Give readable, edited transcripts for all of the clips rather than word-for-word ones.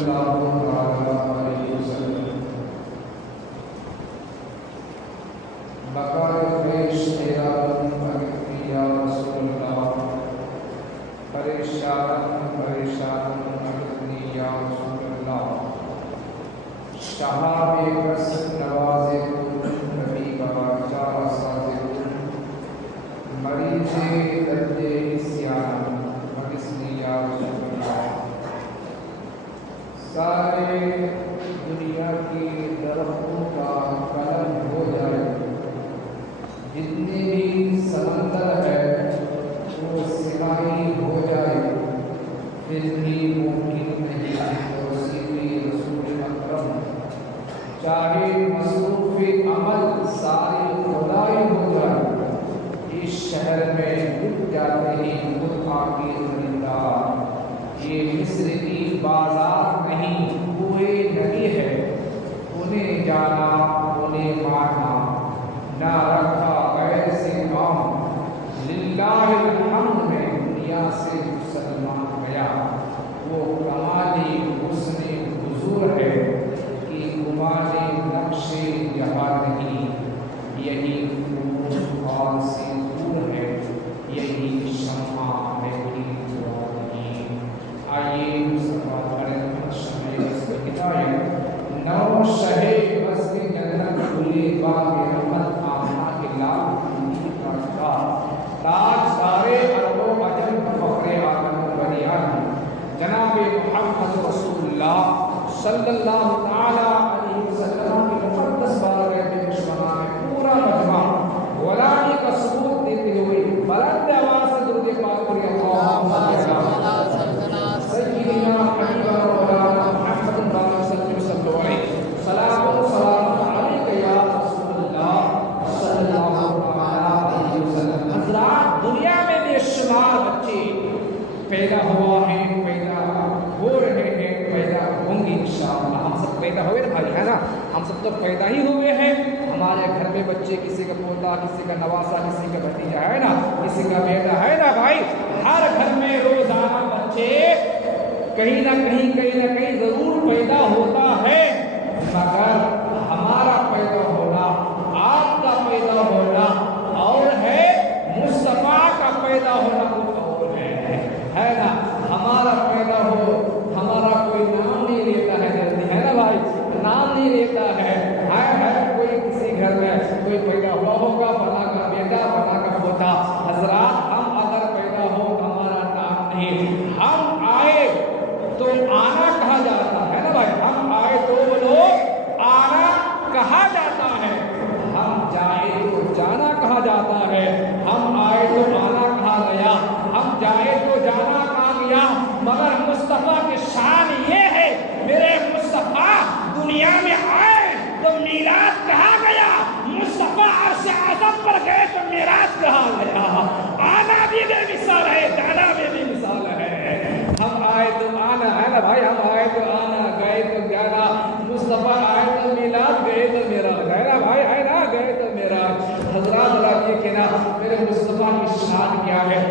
اللہ علیہ وسلم بقائے پیش تیرا اگتی یا رسول اللہ پریشان اگتی یا رسول اللہ شہاب کس نوازے نبی کا بادشاہ سازے مریض درد سیاہ مگسنی یا رسول اللہ سارے دنیا کی درختوں کا قلم ہو جائے جتنے بھی سمندر ہے وہ سیاہی ہو جائے پھر بھی ممکن نہیں توصیف رسول اکرم چاہے مصروف عمل ساری خدائی ہو جائے اس شہر میں لٹ جاتے ہیں مدعا کے خریدار یہ مصر کی بازار نہیں کوئے نگی ہے انہیں جانا انہیں مانا نہ رکھا غیر سے کام للہ الحمد میں دنیا سے مسلمان گیا وہ کمالی حسن حضور ہے کہ گمانے نقش جہاں نہیں یہی خون اور سندور ہے یہی شمع ہے کہ دعا نہیں آئیے مصطفیٰ کریں شمع اس ہدایت نو شہے بس کے جنت کھلے باغ رحمت آمنہ کے لاکھ تاج سارے عرب و عجم فخر عالم بنیان جناب محمد رسول اللہ صلی اللہ تعالی علیہ وسلم کی مقدس بارگاہ میں مشمع میں پورا مجمع غلامی کا ثبوت دیتے ہوئے بلند آواز سے درود پاک پڑھیں اللہم صلی علی سیدنا حبیبنا مولانا محمد صلی اللہ علیہ وسلم سلام علیک یا رسول اللہ صلی اللہ علیہ وسلم حضرات دنیا میں بے شمار بچے پیدا ہوا ہے پیدا ہو رہے ہیں پیدا ہوں گے انشاءاللہ ہم سب پیدا ہوئے نا بھائی ہے نا ہم سب تو پیدا ہی ہوئے ہیں ہمارے گھر میں بچے کسی کا پوتا کسی کا نواسا کسی کا بھتیجا ہے نا کسی کا بیٹا ہے نا بھائی ہر گھر میں روزانہ بچے کہیں نہ کہیں ضرور پیدا ہوتا ہے مگر ہمارا پیدا ہونا آپ کا پیدا ہونا اور ہے مصطفیٰ کا پیدا ہونا کچھ اور ہے نا ہمارا پیدا ہو ہمارا کوئی نام نہیں لیتا ہے جلدی ہے نا بھائی نام نہیں لیتا ہے کوئی کسی گھر میں کوئی پیدا ہوا ہوگا بنا کا بیٹا بنا کا پوتا حضرات ہم اگر پیدا ہو ہمارا نام نہیں ہم آئے تو آنا کہا جاتا ہے نا بھائی ہم آئے تو بولو آنا کہا جاتا ہے ہم جائے تو جانا کہا جاتا ہے ہم آئے تو آنا کہا گیا ہم جائے تو جانا کہا گیا مگر مصطفیٰ کی شان یہ ہے میرے مصطفیٰ دنیا میں آئے تو میلاد کہا گیا مصطفیٰ عرش اعظم پر گئے تو معراج کہا گیا آنا بھی بے مثال ہے جانا بھی مثال ہے ہم آئے تو آنا ہے نا بھائی ہم آئے تو آنا گئے تو جانا مصطفیٰ آئے تو میلاد گئے تو معراج ہے نا بھائی ہے نا گئے تو معراج حضرات اللہ یہ کہنا میرے مصطفیٰ کی شان کیا ہے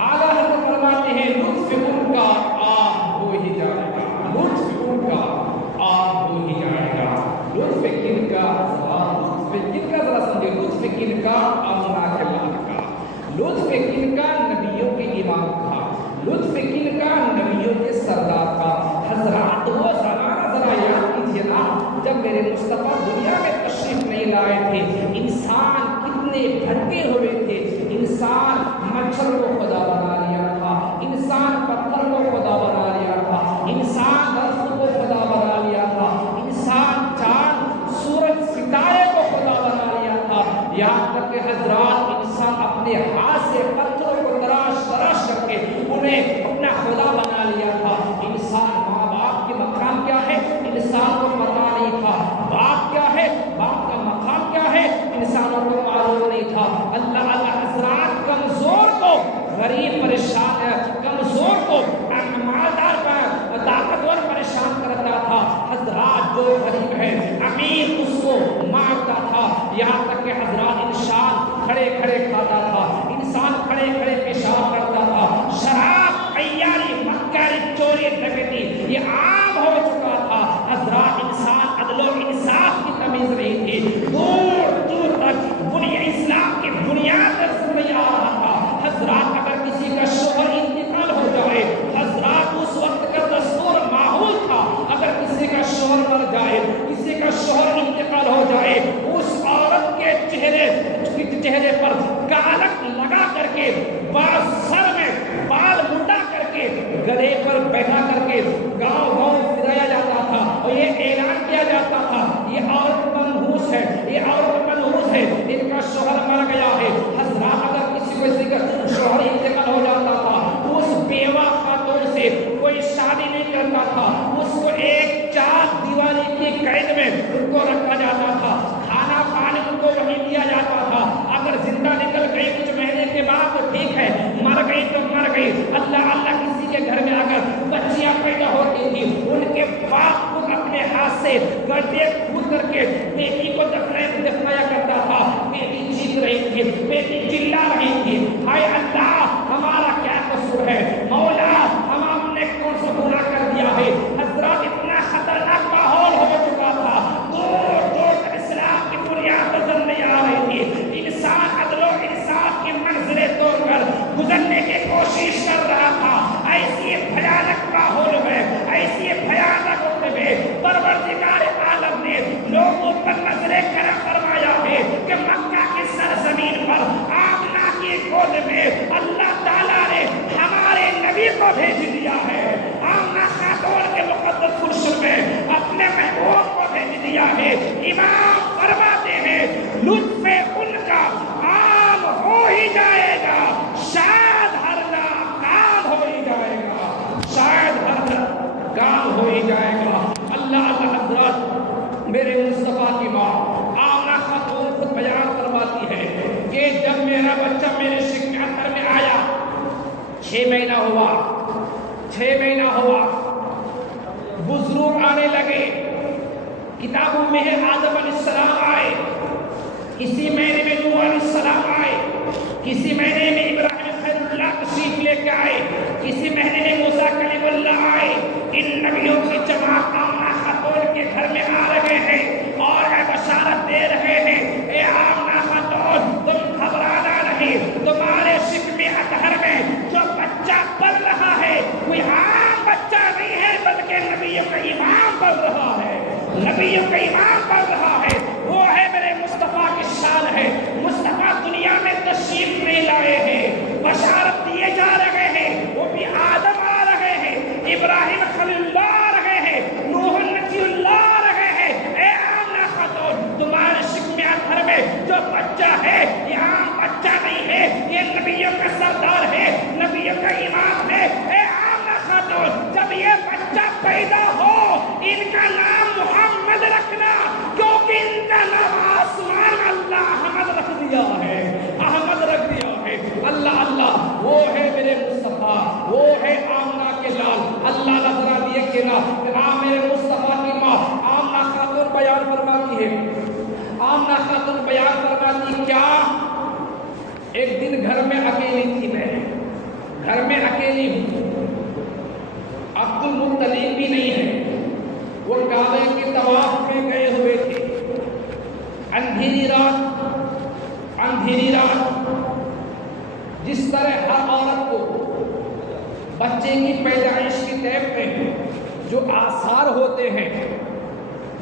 اعلیٰ حضرت فرماتے ہیں لطف ان کا عام ہو ہی جائے گا لطف ان کا عام ہو ہی جائے گا لطف کن کا ذرا سمجھے لطف کن کا امنا کے لال کا لطف کن کا نبیوں کے امام کا لطف کن کا نبیوں کے سردار کا حضرات وہ زمانہ ذرا یاد کیجیے نا جب میرے مصطفیٰ دنیا میں تشریف نہیں لائے تھے انسان کتنے بھٹکے ہوئے تھے انسان مچھر کو خدا بنا لیا تھا انسان پتھر کو خدا بنا لیا تھا انسان درخت کو خدا بنا لیا تھا انسان چاند سورج ستارے کو خدا بنا لیا تھا یہاں تک کہ حضرات انسان اپنے ہاتھ سے پتھروں کو تراش کر کے انہیں اپنا خدا بنا لیا تھا انسان ماں باپ کے مقام کیا ہے انسان کو پتا نہیں تھا باپ کیا ہے باپ کا مقام کیا ہے انسانوں کو معلوم نہیں تھا اللہ اللہ اللہ کسی کے گھر میں اگر بچیاں پیدا ہوتی تھی ان کے باپ کو اپنے ہاتھ سے گردے کھود کر کے بیٹی کو دفنایا کرتا تھا. بیٹی چیخ رہی تھی, بیٹی چلا رہی تھی, ہائے اللہ ہمارا کیا قصور ہے, مولا ہم نے کون سا برا کر دیا ہے. حضرات اتنا خطرناک ماحول ہو چکا تھا, دور دور تک اسلام کی بنیاد نظر نہیں آ رہی تھی. انسان عدل و انصاف کی منزلیں توڑ کر گزرنے کی کوشش کر رہا تھا. ایسی بھیانک ماحول میں, ایسی بھیانک وقت میں پروردگار عالم نے لوگوں پر نظر کرم فرمایا ہے کہ مکہ کی سرزمین پر آمنہ کی گود میں اللہ تعالیٰ نے ہمارے نبی کو بھیج دیا ہے. آمنہ خاتون کے مقدس فرش میں اپنے محبوب کو بھیج دیا ہے. امام فرماتے ہیں لطف ان کا عام ہو ہی جائے گا, شاید ہر کام ہو ہی جائے گا, شاید ہر کام ہو ہی جائے گا. اللہ اللہ حضرات میرے مصطفیٰ کی ماں آمنہ خاتون خود بیان فرماتی ہے کہ جب میرا بچہ میرے شکم اندر میں آیا, 6 مہینہ ہوا, بزرگ آنے لگے, کتابوں میں آدم علیہ السلام آئے, کسی مہینے میں نوح علیہ السلام آئے, کسی مہینے میں ابراہیم خلیل اللہ تشریف لے کے آئے, کسی مہینے میں موسیٰ کلیم اللہ آئے. ان نبیوں کی جماعت آمنہ خاتون کے گھر میں آ رہے ہیں اور بشارت دے رہے ہیں, اے آمنہ خاتون تم گھبرانا نہیں, تمہارے شکم اطہر میں جو بچہ پل رہا ہے کوئی عام بچہ نہیں ہے بلکہ نبیوں کا امام پل رہا ہے, نبیوں کا امام پل رہا ہے. وہ ہے میرے مصطفیٰ کی شان ہے. مصطفیٰ دنیا میں تشریف نہیں لائے ہیں, بشارت دیے جا رہے ہیں, وہ بھی آدم آ رہے ہیں, ابراہیم خلیل اللہ آ رہے ہیں, نوح نبی اللہ آ رہے ہیں. اے آمنہ خاتون تمہارے شکم اطہر میں جو بچہ ہے یہ عام بچہ نہیں ہے, یہ نبیوں کا سردار ہے, نبیوں کا امام ہے. اے آمنہ خاتون جب یہ بچہ پیدا ہو ان کا نام محمد رکھنا, کیونکہ ان کا نام آسمان اللہ احمد رکھ دیا ہے, احمد رکھ دیا ہے. اللہ اللہ وہ ہے میرے مصطفیٰ, وہ ہے آمنہ کے لال. اللہ نظرہ دیے کہ میرے مصطفیٰ کی ماں آمنہ خاتون بیان فرماتی ہے, آمنہ خاتون بیان فرماتی کیا ایک دن گھر میں اکیلی تھی, میں گھر میں اکیلی ہوں, عبد المطلب بھی نہیں ہے, وہ کعبے کے طواف میں گئے ہوئے تھے. اندھیری رات جس طرح ہر عورت کو بچے کی پیدائش کی ٹائم میں جو آثار ہوتے ہیں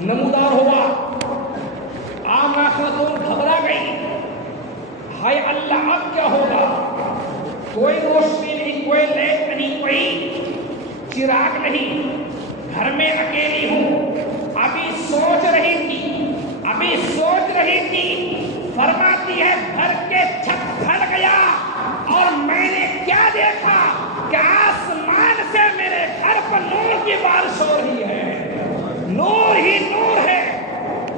نمودار ہوا. آمنہ خاتون گھبرا گئی, ہائے اللہ اب کیا ہوگا, کوئی روشنی نہیں, کوئی لیٹ نہیں, کوئی چراغ نہیں, گھر میں اکیلی ہوں. ابھی سوچ رہی تھی, فرماتی ہے گھر کے چھت پھٹ گیا اور میں نے کیا دیکھا کہ آسمان سے میرے گھر پر نور کی بارش ہو رہی ہے, نور ہی نور ہے,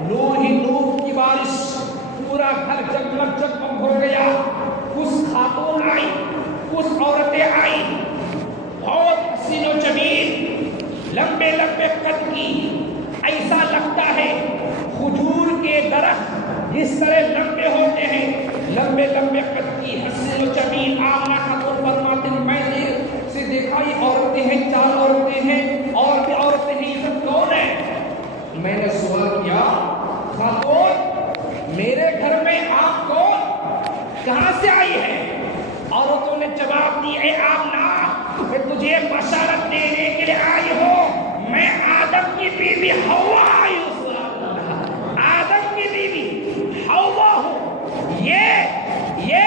نور ہی نور کی بارش. پورا گھر جگمگ ہو گیا. کچھ خاتون آئی, کچھ عورتیں آئی, بہت حسین و جمیل, لمبے لمبے قد کی, ایسا لگتا ہے کھجور کے درخت جس طرح لمبے ہوتے ہیں, لمبے لمبے قد کی, حسین و جمیل. آمنہ خاتون فرماتے ہیں میں نے سے دیکھا یہ عورتیں ہیں, 4 عورتیں ہیں, اور بھی عورتیں ہیں, یہ سب کون ہیں؟ میں نے سوال کیا خاتون میرے گھر میں آپ کون, کہاں سے آئی ہے؟ عورتوں نے جواب دی, اے آمنہ میں تجھے بشارت دینے کے لیے آئی ہوں, میں آدم کی بیوی حوا آئی ہوں. آدم کی بیوی حوا ہوں. یہ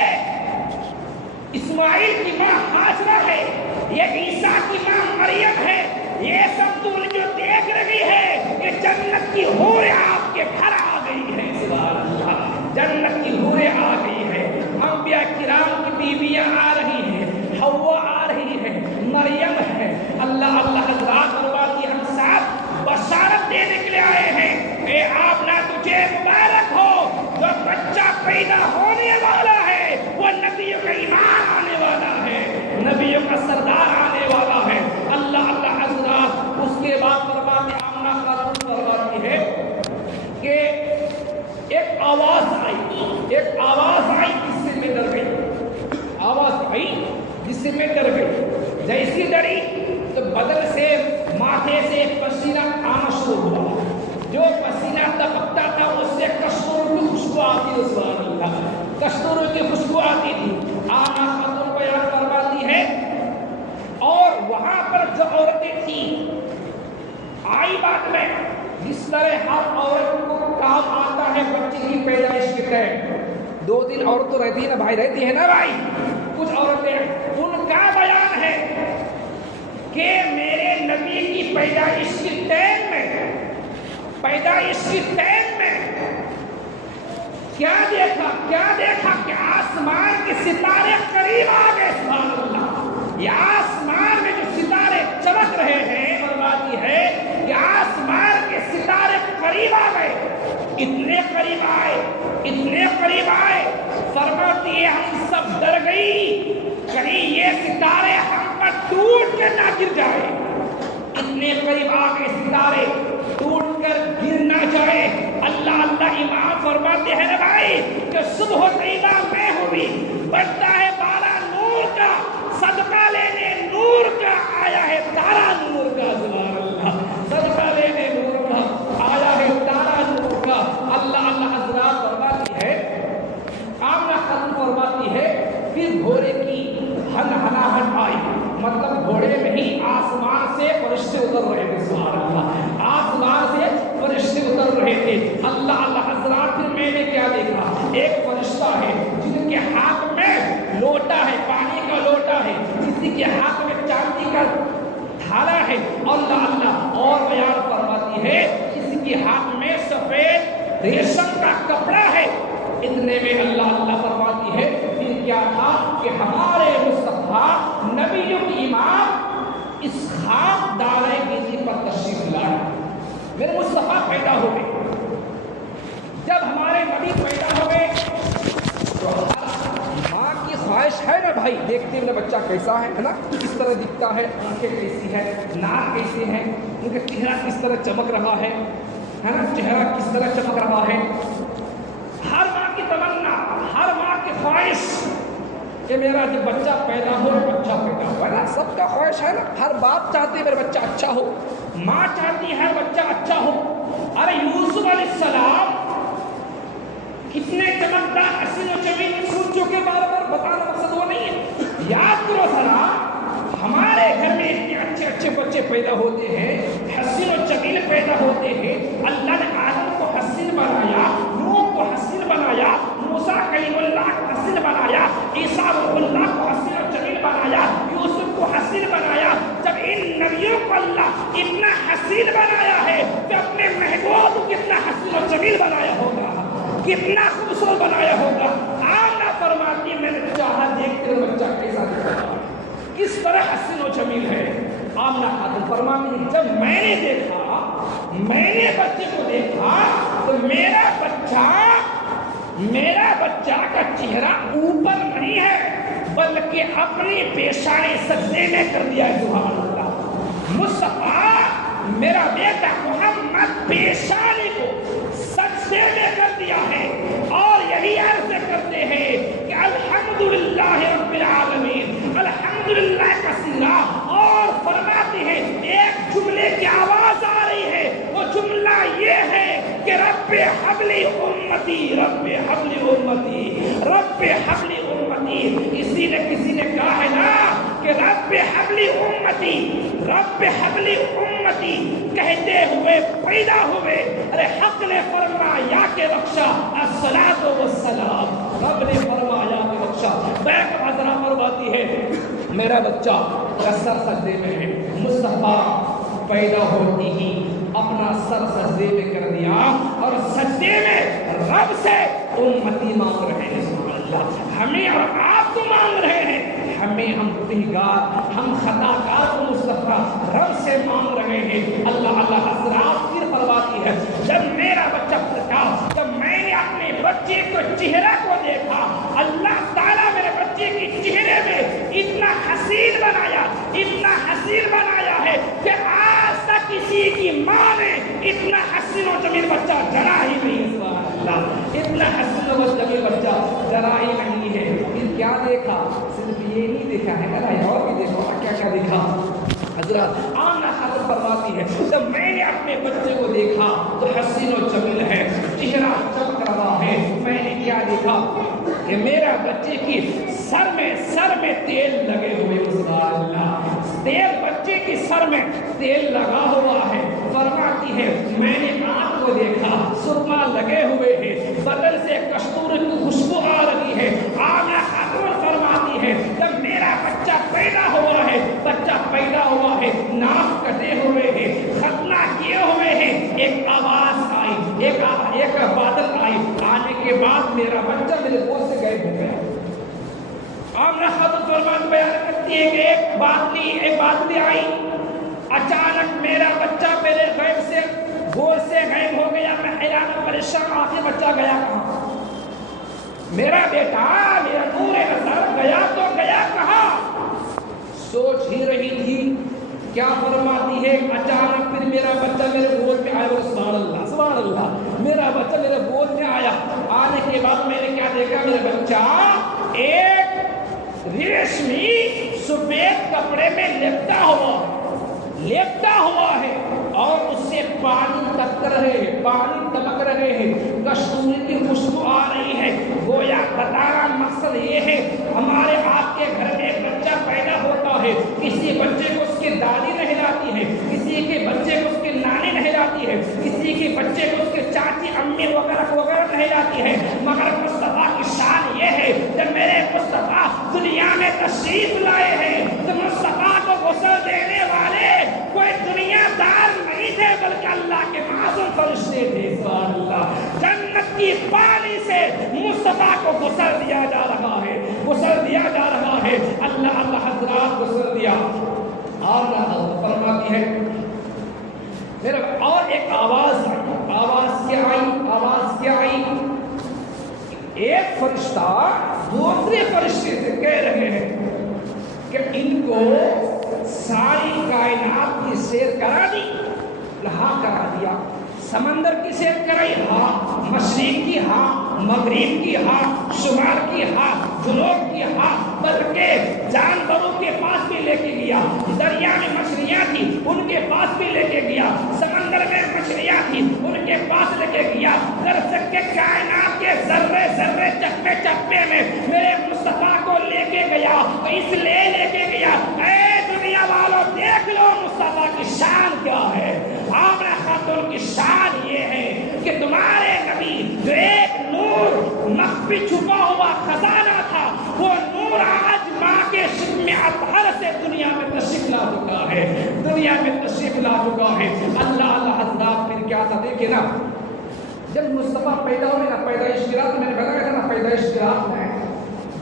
اسماعیل کی ماں ہاجرہ ہے, یہ عیسیٰ کی ماں مریم ہے. یہ سب تم جو دیکھ رہی ہے کہ جنت کی حوریں آپ کے گھر آ گئی ہے. سبحان اللہ, جنت کی حوریں آ گئی ہے. انبیاء کرام کی بیویاں آ رہی ہیں, حوا آ رہی ہے, مریم ہے. اللہ اللہ حضرات فرماتی ہم ساتھ بشارت دینے کے ڈر گئی. جیسی ڈری تو بدن سے ماتھے سے پسینہ آنا شروع ہوا. جو پسینہ دبکتا تھا اس سے کستور کی خوشبو آتی ہے. سبحان اللہ, کستور کی خوشبو آتی تھی. آنا خاتون بیان فرماتی ہے اور وہاں پر جو عورتیں تھیں آئی بات میں جس طرح ہر عورت کو کام آتا ہے بچے کی پیدائش کے ٹائم. 2-3 عورت تو رہتی ہے نا بھائی, رہتی ہے نا بھائی. کچھ عورتیں ان کا بیان ہے کہ میرے نبی کی پیدائش کی ٹائم میں کیا دیکھا کہ آسمان کے ستارے قریب آ گئے. سبحان اللہ, یہ آسمان میں جو ستارے چمک رہے ہیں فرماتی ہے کہ آسمان کے ستارے قریب آ گئے. اتنے قریب آئے فرماتی ہے ہم سب ڈر گئی کہیں یہ ستارے ہم پر ٹوٹ کے نہ گر جائے. اتنے قریب آ گئے ستارے ٹوٹ کر گر نہ جائے. اللہ امام فرماتے ہیں بھائی کہ صبح طیبہ میں ہوئی بڑھتا ہے بالا نور کا, صدقہ لینے نور کا آیا ہے تارا نور کا. سبحان اللہ, صدقہ لینے نور کا آیا ہے تارا نور کا. اللہ حضرات فرماتی ہے, آمنہ خاتون فرماتی ہے پھر گھوڑے کی ہنہناہٹ آئی. مطلب گھوڑے میں ہی آسمان سے فرشتے اتر رہے تھے. سبحان اللہ, آسمان سے فرشتے اتر رہے تھے. اللہ حضرات پھر میں نے کیا دیکھا, ایک فرشتہ ہے جن کے ہاتھ میں لوٹا ہے, پانی کا لوٹا ہے, کسی کے ہاتھ میں چاندی کا تھالا ہے. اللہ اور بیان فرماتی ہے کسی کے ہاتھ میں سفید ریشم کا کپڑا ہے. اتنے میں اللہ فرماتی ہے پھر کیا تھا کہ ہمارے مصطفیٰ نبیوں کی امام اس خاک دارے گیزی پر تشریف لائے. میرے مصطفیٰ پیدا ہو گئے. جب ہمارے نبی پیدا ہو گئے تو ہر ماں کی خواہش ہے نا بھائی, دیکھتے میرا بچہ کیسا ہے نا, کس طرح دکھتا ہے, آنکھیں کیسی ہے, ناک کیسے ہے, ان کا چہرہ کس طرح چمک رہا ہے نا, چہرہ کس طرح چمک رہا ہے. ہر ماں کی تمنا, ہر ماں کی خواہش کہ میرا جب بچہ پیدا ہو اچھا پیدا ہو, ہے نا. سب کا خواہش ہے نا, ہر باپ چاہتے ہیں میرا بچہ اچھا ہو, ماں چاہتی ہے ہر بچہ اچھا ہو. ارے یوسف علیہ السلام کتنے چمکدار حسین و جمیل سوچوں کے بارے میں بتانا مقصد وہ نہیں ہے. یاد کرو ذرا, ہمارے گھر میں اتنے اچھے بچے پیدا ہوتے ہیں, حسین و جمیل پیدا ہوتے ہیں. اللہ نے آدم کو حسین بنایا, نوح کو حسین بنایا, موسیٰ کلیم اللہ کو حسین بنایا, عیسیٰ روح اللہ کو حسین و جمیل بنایا, یوسف کو حسین بنایا. جب ان نبیوں کو اللہ اتنا حسین بنایا ہے تو اپنے محبوب کو کتنا حسین و جمیل بنایا ہوگا, کتنا خوبصورت بنایا ہوگا. آمنہ فرماتی میں نے چاہا دیکھتے بچہ کیسا دکھتا ہے, کس طرح حسین و جمیل ہے. آمنہ خاتون فرماتی جب میں نے دیکھا, میں نے بچے کو دیکھا تو میرا بچہ کا چہرہ اوپر نہیں ہے بلکہ اپنی پیشانی سجدے میں کر دیا ہے. سبحان اللہ, مصطفیٰ میرا بیٹا محمد پیشانی کو سجدے میں کر دیا ہے. اور یہی عرض کرتے ہیں کہ الحمدللہ رب العالمین, الحمدللہ کا سنگا. اور فرماتے ہیں ایک جملے کی آواز آ رہی ہے, وہ جملہ یہ ہے کہ رب حبلی امتی, رب حبلی امتی, رب حبلی امتی. کسی نے کہا ہے نا کہ رب حبلی امتی, رب حبلی امتی کہتے ہوئے پیدا ہوئے. ارے حق نے فرمایا کہ بخشا الصلاۃ والسلام, رب نے فرمایا کہ بخشا. بیک حضرہ فرماتی ہے میرا بچہ سر سجدے میں ہے. مصطفیٰ پیدا ہوتی ہی اپنا سر سجدے میں کر دیا اور سجدے میں رب سے امتی مانگ رہے ہیں. سبحان اللہ, ہمیں اور آپ کو مانگ رہے ہیں. ہم گنہگار, ہم خطاکار کو مصطفیٰ رب سے مانگ رہے ہیں. اللہ حضرات پھر فرماتی ہے جب میرا بچہ پھٹا, جب میں نے اپنے بچے کو چہرہ کو دیکھا, اللہ تعالیٰ میرے بچے کے چہرے میں اتنا حسین بنایا ہے کہ آج تک کسی کی ماں نے اتنا حسین و جمیل بچہ ڈرا ہی نہیں. سبحان اللہ, اتنا حسین و جمیل بچہ ڈرا ہی نہیں ہے. پھر کیا دیکھا, صرف یہ نہیں دیکھا ہے نا, اور بھی حضرات آمنہ خاتون فرماتی ہے جب میں نے اپنے بچے کو دیکھا تو حسین و جمیل ہے، چہرہ چمک رہا ہے، میں نے کیا دیکھا کہ میرا بچے کی سر میں تیل لگے ہوئے، سبحان اللہ، تیل بچے کی سر میں تیل لگا ہوا ہے۔ فرماتی ہے میں نے آنکھ کو دیکھا، سرما لگے ہوئے ہیں، بدن سے کستور کی خوشبو آ رہی ہے۔ آمنہ خاتون فرماتی ہے جب میرا بچہ پیدا ہوا ہے، ناک کٹے ہوئے ہیں، ختنہ کیے ہوئے ہیں، ایک آواز آئی، ایک بادل آئی، آنے کے بعد میرا بچہ میرے گود سے غائب ہو گیا۔ آمنہ خاتون فرمان بیان کرتی ہے کہ ایک بادلی آئی، اچانک میرا بچہ میرے غیب سے گود سے غائب ہو گیا۔ میں حیران و پریشان، آخر بچہ گیا کہاں؟ میرا بیٹا، میرا نور نظر گیا تو گیا کہاں؟ سوچ ہی رہی تھی، کیا فرماتی ہے اچانک پھر میرا بچہ میرے گود میں آیا۔ سبحان اللہ، سبحان اللہ، میرا بچہ میرے گود میں آیا۔ آنے کے بعد میں نے کیا دیکھا؟ میرا بچہ ایک ریشمی سفید کپڑے میں لپٹا ہوا ہے اور اس سے پانی ٹپک رہے ہیں، کستوری کی خوشبو آ رہی ہے۔ گویا بتانا مقصد یہ ہے، ہمارے آپ کے گھر میں ایک بچہ پیدا ہوتا ہے، کسی بچے کو اس کی دادی نہلاتی ہے، کسی کے بچے کو اس کی نانی نہلاتی ہے، کسی کے بچے کو اس کے چاچی امی وغیرہ نہلاتی ہے، مگر مصطفیٰ کی شان یہ ہے جب میرے مصطفیٰ دنیا میں تشریف لائے ہیں تو مصطفیٰ کو غسل دینے والے کوئی دنیا دار نہیں تھے بلکہ اللہ کے معصوم فرشتے تھے۔ سبحان اللہ، جنت کی پانی سے مصطفیٰ کو غسل دیا جا رہا ہے، اللہ حضرات غسل دیا۔ اور فرماتی ہے پھر اور ایک آواز کیا آئی؟ ایک فرشتہ دوسرے فرشتے سے کہہ رہے ہیں کہ ان کو ساری کائنات کی سیر کرا دی، ہاں کرا دیا، سمندر کی سیر کرائی، ہاں، مشرق کی، ہاں، مغرب کی، ہاں، شمال کی، ہاں، جنوب کی، ہاں، بلکہ جانوروں کے پاس بھی لے کے گیا، دریا میں مچھلیاں تھی ان کے پاس بھی لے کے گیا، سمندر میں مچھلیاں تھی ان کے پاس لے کے گیا، درسک کے کائنات کے ذرے ذرے چپے چپے میں میرے مصطفیٰ کو لے کے گیا، تو اس لیے لے کے گیا، اے دنیا والوں دیکھ لو مصطفیٰ کی شان کیا ہے۔ آمنہ خاتون کی شان یہ ہے کہ تمہارے نبی جو ایک نور مخفی چھپا ہوا خزانہ تھا، وہ نور آج ماں کے شکم اطہر سے دنیا میں تشریف لا چکا ہے، اللہ حضرات پھر کیا تھا دیکھیں نا، جب مصطفیٰ پیدا ہوئے نا، پیدائش کی رات میں نے بتایا تھا نا، پیدائش کی رات میں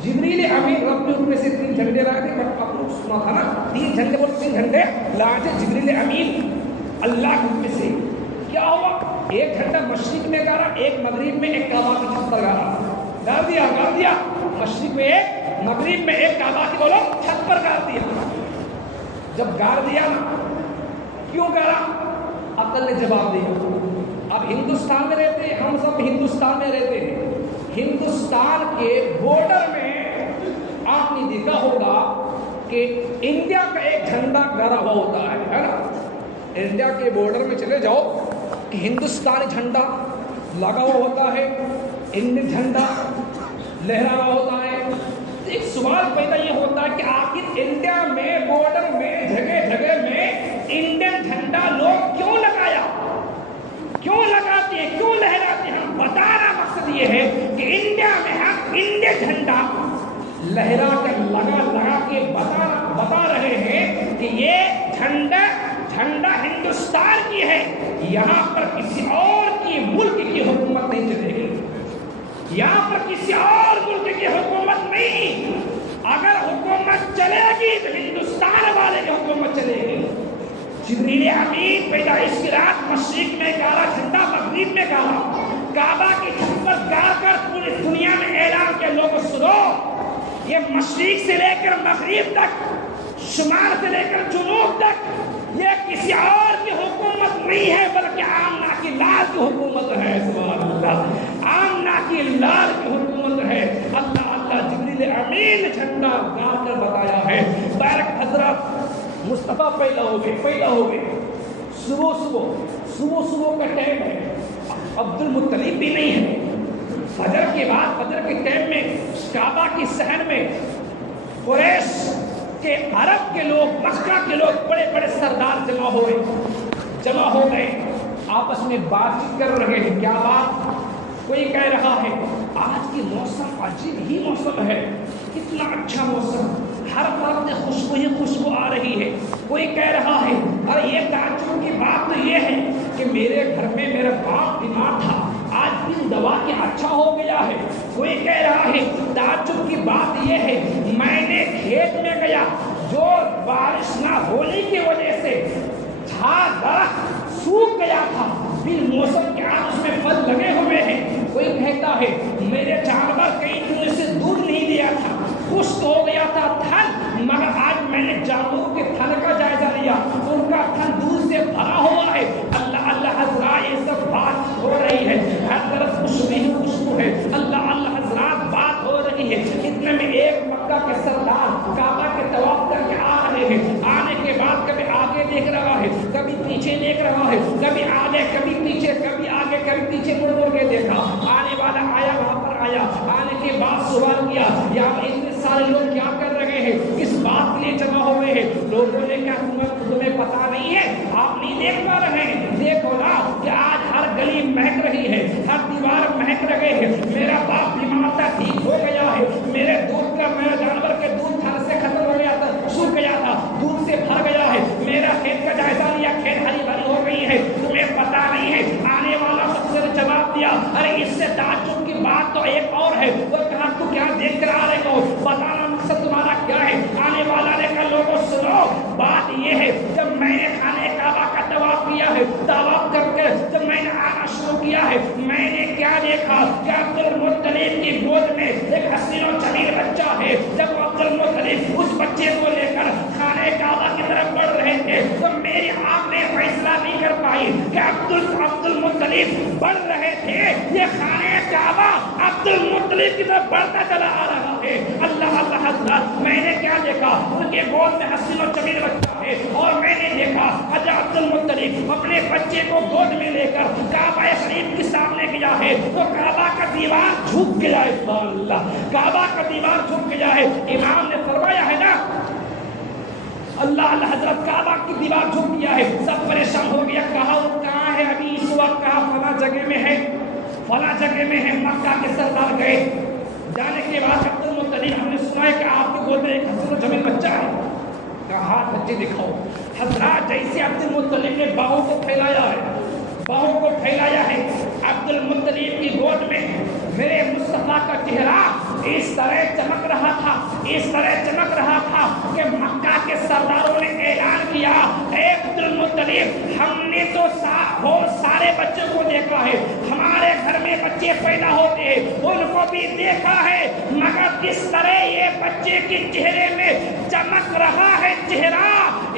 جبریل امین رب کے حکم میں سے 3 جھنڈے لائے تھے، آپ لوگ سنا تھا نا، 3 جھنڈے لائے تھے جبریل امین اللہ کے حکم سے۔ کیا ہوا؟ ایک جھنڈا مشرق میں گاڑا، ایک مغرب میں، ایک کعبہ کی چھت پر گاڑ دیا، مشرق میں ایک، مغرب میں ایک، کعبہ کی بولو چھت پر گاڑ دیا۔ جب گاڑ دیا نا، کیوں گاڑا؟ عقل نے جواب دیا۔ اب ہندوستان میں رہتے ہیں، ہم سب ہندوستان میں رہتے ہیں، ہندوستان کے بارڈر میں آپ نے دیکھا ہوگا کہ انڈیا کا ایک جھنڈا گڑا ہوا ہوتا ہے نا، انڈیا کے بارڈر میں چلے جاؤ کہ ہندوستانی جھنڈا لگا ہوا ہوتا ہے، انڈین جھنڈا لہرا ہوا ہوتا ہے۔ ایک سوال پیدا یہ ہوتا ہے کہ آخر انڈیا میں بارڈر میں جگہ میں انڈین جھنڈا لوگ کیوں لگاتے ہیں، کیوں لہراتے ہیں؟ بتانا مقصد یہ ہے کہ انڈیا میں ہم انڈین جھنڈا لہرا کر لگا کے بتا رہے ہیں کہ یہ جھنڈا ہندوستان کی ہے، یہاں پر کسی اور کی ملک کی حکومت نہیں چلے گی، یہاں پر کسی اور ملک کی حکومت نہیں، اگر حکومت چلے گی تو ہندوستان والے کی حکومت چلے گی۔ جبریل امین پیدائش کی رات مشرق میں گاڑا جھنڈا، مغرب میں گاڑا، کعبہ کی چھت پر گاڑ کر پوری دنیا میں اعلان کے لوگوں سنو، یہ مشرق سے لے کر مغرب تک، شمال سے لے کر جنوب تک، یہ کسی اور کی حکومت نہیں ہے بلکہ آمنہ کی لال کی حکومت ہے۔ سبحان اللہ، آمنہ کی لال کی حکومت ہے۔ اللہ جبریل امین جھنڈا گاڑ کر بتایا ہے۔ بارک حضرت مصطفیٰ پیدا ہو گئے. صبح کا ٹائم ہے. عبد المطلب بھی نہیں ہے. فجر کے بعد فجر کے ٹائم میں کعبہ کی صحن میں قریش کے عرب کے لوگ, مکہ کے لوگ, بڑے بڑے سردار جمع ہو گئے. آپس میں بات چیت کر رہے ہیں. کیا بات؟ کوئی کہہ رہا ہے آج کی موسم عجیب ہی موسم ہے, کتنا اچھا موسم, ہر طرف سے خوشبو ہی خوشبو آ رہی ہے. کوئی کہہ رہا ہے اور یہ تعجب کی بات تو یہ ہے کہ میرے گھر میں میرا باپ بیمار تھا, آج دن دوا کے اچھا ہو گیا ہے. کوئی کہہ رہا ہے تعجب کی بات یہ ہے میں نے کھیت میں گیا, جو بارش نہ ہونے کی وجہ سے جھاڑ درخت سوکھ گیا تھا, پھر موسم کے آج اس میں پھل لگے ہوئے ہیں. کوئی کہتا ہے میرے جانور کئی دنوں سے دودھ نہیں دیا تھا, خشک ہو گیا تھا تھن, مگر آج میں نے جانوروں کے تھن کا جائزہ لیا, ان کا تھن دودھ سے بھرا ہوا ہے. اللہ اللہ حضرات یہ سب بات ہو رہی ہے, ہر طرف خوشبو ہی خوشبو ہے. اللہ اللہ حضرات بات ہو رہی ہے. اتنے میں ایک مکہ کے سردار کعبہ کے طواف کر کے آ رہے ہیں. آنے کے بعد کبھی آگے دیکھ رہا ہے, کبھی پیچھے دیکھ رہا ہے, کبھی آگے کبھی پیچھے, کبھی آگے کبھی پیچھے مڑ مڑ کے دیکھا. آنے والا آیا, وہاں پر آیا, آنے کے بعد سوال کیا یہاں اتنے سارے لوگ کیا کر رہے ہیں, کس بات کے لیے جمع ہوئے ہیں؟ لوگوں نے کہا تمہیں پتا نہیں ہے, آپ نہیں دیکھ پا رہے ہیں. دیکھو نا کہ آج ہر گلی مہک رہی ہے, ہر دیوار مہک رہے ہیں. میرا باپ بیمار تھا, ٹھیک ہو گیا ہے. میرے جانور کے دودھ تھن سے ختم ہو گیا تھا, سوکھ گیا تھا, دودھ سے بھر گیا ہے. میرا کھیت کا جائزہ لیا, کھیت ہری بھری ہو گئی ہے. تمہیں پتا نہیں ہے. آنے والا شخص نے جواب دیا ارے اس سے تعجب کی بات تو ایک اور ہے. وہ کہا تو کیا دیکھ کر آ رہے ہو, بتانا مقصد تمہارا کیا ہے؟ آنے والا نے کہا لوگوں سنو, بات یہ ہے جب میں نے خانے کعبہ کا طواف کیا ہے, طواف کر کے جب میں نے آنا شروع کیا ہے, میں نے کیا دیکھا کہ عبد المطلب کی گود میں ایک حسین و جمیل بچہ ہے. جب عبد المطلب اس بچے کو لے کر خانے کعبہ کی طرف بڑھ رہے تھے تو میری آنکھ نے فیصلہ نہیں کر پائی کہ عبد المطلب بڑھ رہے تھے, یہ خانے کعبہ عبد المطلب کی طرف بڑھتا چلا آ رہا ہے. اللہ اللہ حضرات میں نے کیا دیکھا, ان کے گود میں حسین و جمیل بچہ ہے, اور میں نے دیکھا اجا عبد المطلب اپنے بچے کو گود میں لے کر کعبہ شریف کے سامنے گیا ہے تو کعبہ کا دیوار جھک گیا ہے. اللہ, کعبہ کا دیوار جھک گیا ہے. امام نے فرمایا ہے نا اللہ اللہ حضرت کعبہ کی دیوار جھک گیا ہے. سب پریشان ہو گیا, کہاں ہے ابھی اس وقت, کہاں فلاں جگہ میں ہے, فلاں جگہ میں ہے. مکہ کے سردار گئے, جانے کے بعد عبد المطلب ہم نے سنا ہے کہ آپ کے گود میں ایک حسین و جمیل بچہ ہے. کہا ہاتھ بچے دکھاؤ. حضرات جیسے عبد المطلب نے باہوں کو پھیلایا ہے, عبد المطلب کی گود میں میرے مصطفیٰ کا چہرہ اس طرح چمک رہا تھا کہ مکہ کے سرداروں نے اعلان کیا اے عبد المطلب ہم نے تو سارے بچوں کو دیکھا ہے, ہمارے گھر میں بچے پیدا ہوتے ہیں, ان کو بھی دیکھا ہے, مگر کس طرح یہ بچے کے چہرے میں چمک رہا ہے چہرہ,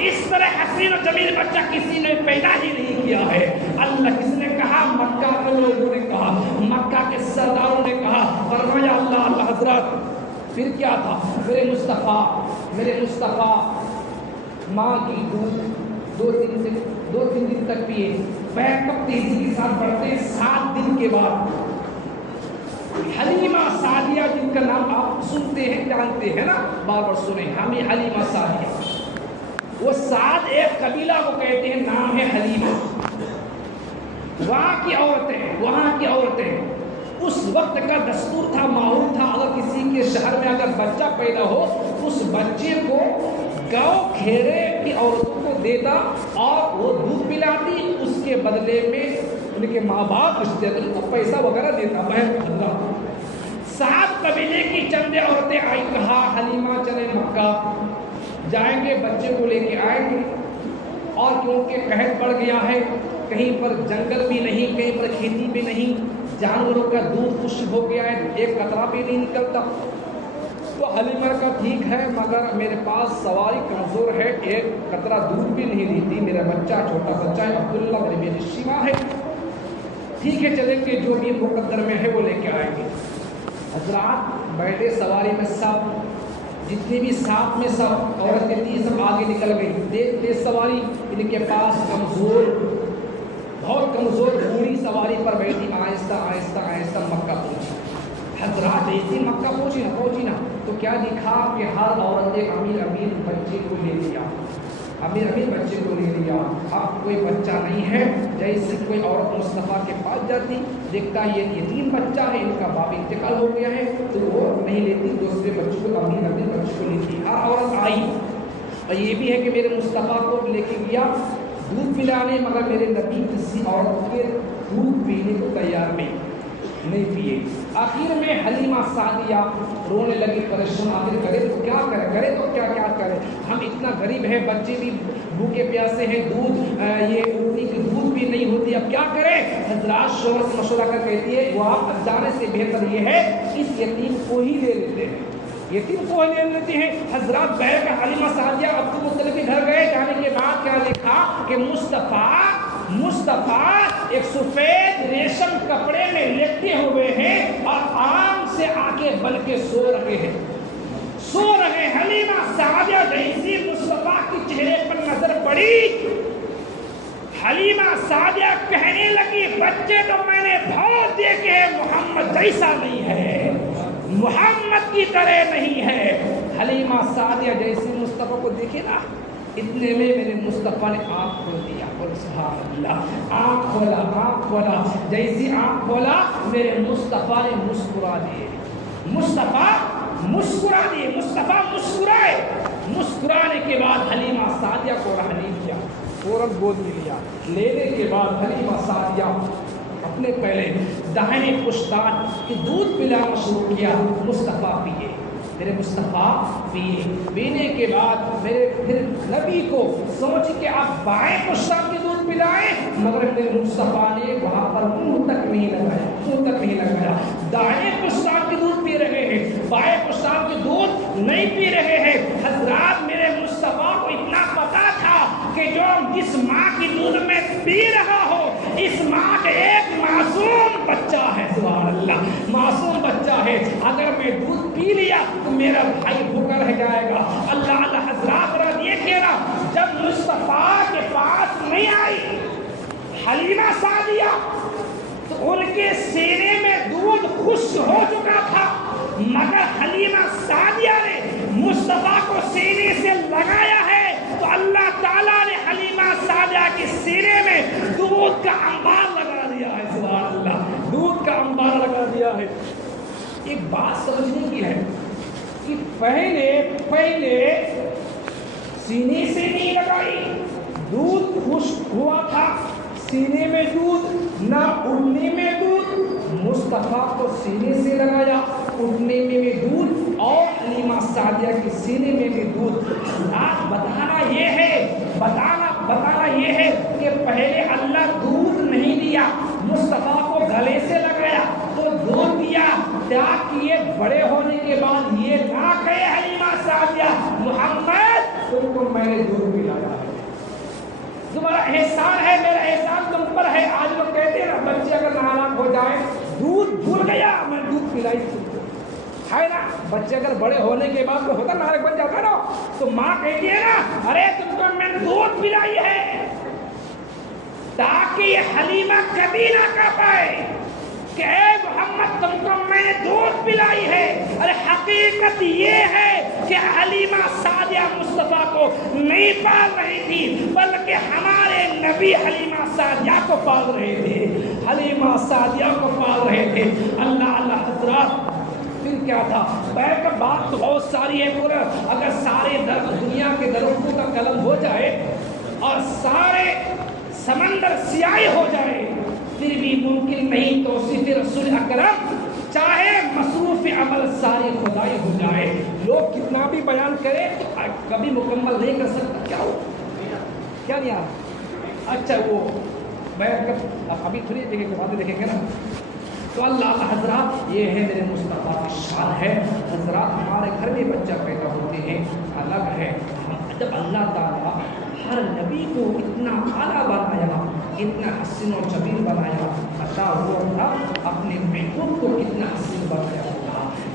اس طرح حسین و جمیل بچہ کسی نے پیدا ہی نہیں کیا ہے. اللہ کس نے کہا, مکہ کے لوگوں نے کہا, مکہ کے سرداروں نے کہا. فرمایا اللہ اللہ حضرات پھر کیا تھا, میرے مصطفیٰ ماں کی دودھ 2-3 دن تک پیے. پیر کب تیزی کے ساتھ بڑھتے ہیں, 7 دن کے بعد. حلیمہ سعدیہ جن کا نام آپ سنتے ہیں جانتے ہیں نا, بار بار سنیں ہمیں حلیمہ سعدیہ. وہ سعد ایک قبیلہ کو کہتے ہیں, نام ہے حلیمہ. وہاں کی عورتیں اس وقت کا دستور تھا, ماحول تھا, اگر کسی کے شہر میں اگر بچہ پیدا ہو اس بچے کو گاؤں کھیرے کی عورتوں کو دیتا اور وہ دودھ پلاتی, اس کے بدلے میں ان کے ماں باپ رشتے دار کو پیسہ وغیرہ دیتا. میں 7 قبیلے کی چند عورتیں آئی, کہا حلیمہ چلے مکہ جائیں گے, بچے کو لے کے آئیں گے. اور کیونکہ قحط بڑھ گیا ہے, کہیں پر جنگل بھی نہیں, کہیں پر کھیتی بھی نہیں, جانوروں کا دودھ خشک ہو گیا ہے, ایک قطرہ بھی نہیں نکلتا. تو حلیمہ کا ٹھیک ہے مگر میرے پاس سواری کمزور ہے, ایک قطرہ دودھ بھی نہیں دیتی, میرا بچہ چھوٹا بچہ ہے, عبداللہ میری شیما ہے, ٹھیک ہے چلیں گے, جو بھی مقدر میں ہے وہ لے کے آئیں گے. حضرات بیٹھے سواری میں, سب جتنی بھی ساتھ میں سب عورتیں تھی سب آگے نکل گئی. تیز سواری ان کے پاس کمزور بہت کمزور بوڑھی سواری پر بیٹھی آہستہ آہستہ آہستہ مکہ پہنچی. حضرات جیسی مکہ پہنچی نا تو کیا دکھا کہ ہر عورت نے امیر بچے کو لے لیا. بچے کو لے لیا. اب کوئی بچہ نہیں ہے. جیسے کوئی عورت مصطفیٰ کے پاس جاتی دیکھتا یہ یتیم بچہ ہے ان کا باپ انتقال ہو گیا ہے تو وہ نہیں لیتی, دوسرے بچوں کو امیر بچے کو لیتی. ہر عورت آئی اور یہ بھی ہے کہ میرے مصطفیٰ کو لے کے گیا دودھ پلانے, مگر میرے نبی کسی عورت کے دودھ پینے کو تیار نہیں پیے. آخر میں حلیمہ سعدیہ رونے لگی, پریشان. آخر کرے تو کیا کرے, ہم اتنا غریب ہیں, بچے بھی بھوکے پیاسے ہیں, دودھ یہ اونی کی دودھ بھی نہیں ہوتی, اب کیا کرے. حضرات شوہر سے مشورہ کر کہتی ہے وہ آپ جانے سے بہتر یہ ہے اس یتیم کو ہی لے لیتے ہیں. حضرات بیٹھ کر حلیمہ سعدیہ عبد المطلب کے گھر گئے. جانے کے بعد کیا لکھا کہ مصطفیٰ ایک سفید ریشم کپڑے میں لپٹے ہوئے ہیں اور آرام سے آنکھیں بن کے سو رہے ہیں. حلیمہ سعدیہ جیسی مصطفیٰ کی چہرے پر نظر پڑی, حلیمہ سعدیہ کہنے لگی بچے تو میں نے بہت دیکھے ہیں, محمد جیسا نہیں ہے, محمد کی طرح نہیں ہے. حلیمہ سعدیہ جیسی مصطفیٰ کو دیکھے نا, اتنے میں میرے مصطفیٰ نے آنکھ کھول دیا. سبحان اللہ, آنکھ کھولا. جیسی آنکھ کھولا میرے مصطفیٰ نے مسکرا دیے. مصطفیٰ مسکرائے. مسکرانے کے بعد حلیمہ سعدیہ کو رہنی کیا, فوراً گود میں لیا. لینے کے بعد حلیمہ سعدیہ اپنے پہلے داہنے پشتان کی دودھ پلانا شروع کیا. مصطفیٰ پیے, میرے مصطفیٰ پینے کے بعد میرے پھر نبی کو سوچ کے آپ بائیں پشتان کی دودھ پلائیں, مگر میرے مصطفیٰ نے وہاں پر منہ تک نہیں لگایا. دائیں پشتان کی دودھ پی رہے ہیں, بائیں پشتان کی دودھ نہیں پی رہے ہیں. حضرات میرے مصطفیٰ کو اتنا پتا تھا کہ جو جس ماں کی دودھ میں پی رہا ہو اس ماں کا ایک معصوم بچہ ہے. سبحان اللہ, معصوم بچہ ہے. اگر میں دودھ پی لیا تو میرا بھائی بھوکا رہ جائے گا. اللہ حضرات را دیکھیے نا, جب مصطفیٰ کے پاس نہیں آئی حلیمہ سعدیہ تو ان کے سینے میں دودھ خشک ہو چکا تھا, مگر حلیمہ سعدیہ نے مصطفیٰ کو سینے سے لگایا ہے تو اللہ تعالیٰ نے حلیمہ سعدیہ کے سینے میں دودھ کا انبار لگا دیا ہے. سبحان اللہ, دودھ کا انبار لگا دیا ہے. ایک بات سمجھنے کی ہے کہ پہلے سینے سے نہیں لگائی, دودھ خشک ہوا تھا, سینے میں دودھ نہ اڑنے میں دودھ. مصطفیٰ کو سینے سے لگایا, اٹھنے میں بھی دودھ اور حلیمہ سعدیہ کے سینے میں بھی دودھ. بتانا یہ ہے کہ پہلے اللہ دودھ نہیں دیا, مصطفیٰ کو گلے سے لگایا تو دودھ دیا, تاکہ یہ بڑے ہونے کے بعد یہ نہ کہے حلیمہ سعدیہ محمد تم کو میں نے دودھ پلایا ہے, تمہارا احسان ہے, میرا احسان تم پر ہے. آج لوگ کہتے ہیں نا بچے اگر ناراض ہو جائے دودھ بھول گیا میں دودھ پلائی تم کو, ہے نا. بچے اگر بڑے ہونے کے بعد ہوتا ناراض بن جاتا نا تو ماں کہتی ہے نا ارے تم کو میں نے دودھ پلائی ہے, تاکہ یہ حلیمہ کبھی نہ کہہ پائے کہ اے محمد تم کو میں نے دودھ پلائی ہے. ارے حقیقت یہ ہے کہ حلیمہ سعدیہ مصطفیٰ کو نہیں پال رہی تھی, بلکہ ہمارے نبی حلیمہ سعدیہ کو پال رہے تھے, حلیمہ سعدیہ کو پال رہے تھے. اللہ حضرات پھر کیا تھا, بیٹھ کر بات تو بہت ساری ہے. پورا اگر سارے دنیا کے درختوں کا قلم ہو جائے اور سارے سمندر سیاہی ہو جائے پھر بھی ممکن نہیں توصیف رسول اکرم, چاہے مصروف عمل ساری خدائی ہو جائے. لوگ کتنا بھی بیان کریں تو کبھی مکمل نہیں کر سکتا. کیا نہیں آ اچھا وہ بیٹھ کر ابھی تھوڑی جگہ کے بعد دیکھیں گے نا. تو اللہ حضرات یہ ہے میرے مصطفیٰ کی شان ہے. حضرات ہمارے گھر میں بچہ پیدا ہوتے ہیں الگ ہے, جب اللہ تعالیٰ ہر نبی کو اتنا اعلیٰ بنایا, اتنا حسین و جمیل بنایا, عطا ہوا تھا اپنے محبوب کو کتنا حسین بنایا ہوگا.